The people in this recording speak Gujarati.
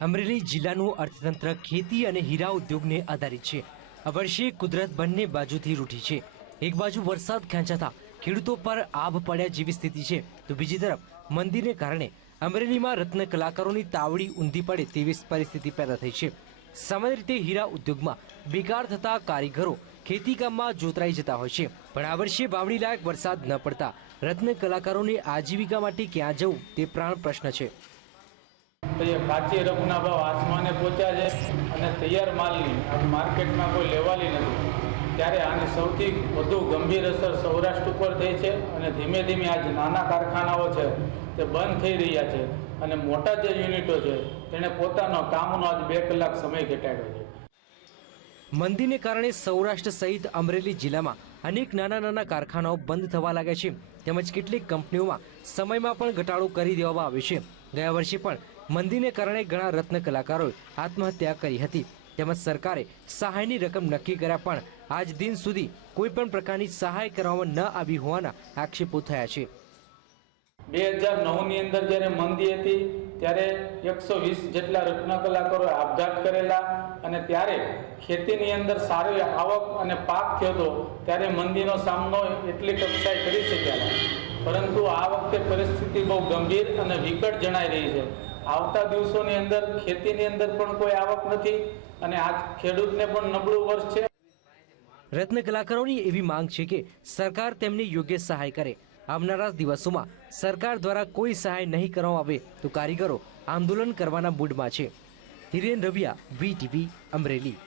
અમરેલી જિલ્લાનું અર્થતંત્ર ખેતી અને હીરા ઉદ્યોગને આધારિત છે. આ વર્ષે કુદરત બંને બાજુથી રૂઠી છે. એક બાજુ વરસાદ ખેંચાતા ખેડૂતો પર આભ પડ્યા જેવી સ્થિતિ છે, તો બીજી તરફ મંદીને કારણે અમરેલીમાં રત્ન કલાકારોની તાવડી ઊંધી પડે તેવી પરિસ્થિતિ પેદા થઈ છે. સામાન્ય રીતે હીરા ઉદ્યોગમાં બેકાર થતા કારીગરો ખેતીકામમાં જોતરાઈ જતા હોય છે, પણ આ વર્ષે વાવણી લાયક વરસાદ ન પડતા રત્ન કલાકારોની આજીવિકા માટે ક્યાં જવું તે પ્રાણ પ્રશ્ન છે. તો એ કાચી રફના ભાવ આસમાને પહોંચ્યા છે અને તૈયાર માલની માર્કેટમાં કોઈ લેવાલી નથી. ત્યારે આની સૌથી વધુ ગંભીર અસર સૌરાષ્ટ્ર ઉપર થઈ છે અને ધીમે ધીમે આજ નાના કારખાનાઓ છે તે બંધ થઈ રહ્યા છે અને મોટા જે યુનિટો છે તેણે પોતાનો કામનો આજ બે કલાક સમય ઘટાડ્યો છે. મંદીને કારણે સૌરાષ્ટ્ર સહિત અમરેલી જિલ્લામાં અનેક નાના નાના કારખાનાઓ બંધ થવા લાગ્યા છે. તેમજ કેટલીક કંપનીઓમાં સમયમાં પણ ઘટાડો કરી દેવામાં આવ્યો છે. ગયા વર્ષે પણ મંદીને કારણે ઘણા રત્ન કલાકારોએ આત્મહત્યા કરી હતી. તેમજ સરકારે સહાયની રકમ નક્કી કર્યા પણ આજ દિન સુધી કોઈ પણ પ્રકારની સહાય કરવામાં ન આવી હોવાના આક્ષેપો થયા છે. બે હજાર નવની અંદર જ્યારે મંદી હતી, ત્યારે એકસો વીસ જેટલા રત્ન કલાકારોએ આપઘાત કરેલા અને ત્યારે ખેતીની અંદર સારી આવક અને પાક થયો હતો, ત્યારે મંદીનો સામનો એટલી કક્ષાએ કરી શક્યા પરંતુ આ વખતે પરિસ્થિતિ બહુ ગંભીર અને વિકટ જણાઈ રહી છે. આવતા દિવસોની અંદર ખેતીની અંદર પણ કોઈ આવક નથી અને આ ખેડૂતને પણ નબળું વર્ષ છે. રત્ન કલાકારોની એવી માંગ છે કે સરકાર તેમની યોગ્ય સહાય કરે. આવનારા દિવસોમાં સરકાર દ્વારા કોઈ સહાય નહીં કરવામાં આવે તો કારીગરો આંદોલન કરવાના મૂડમાં છે. હિરેન રવિયા વીટીવી અમરેલી.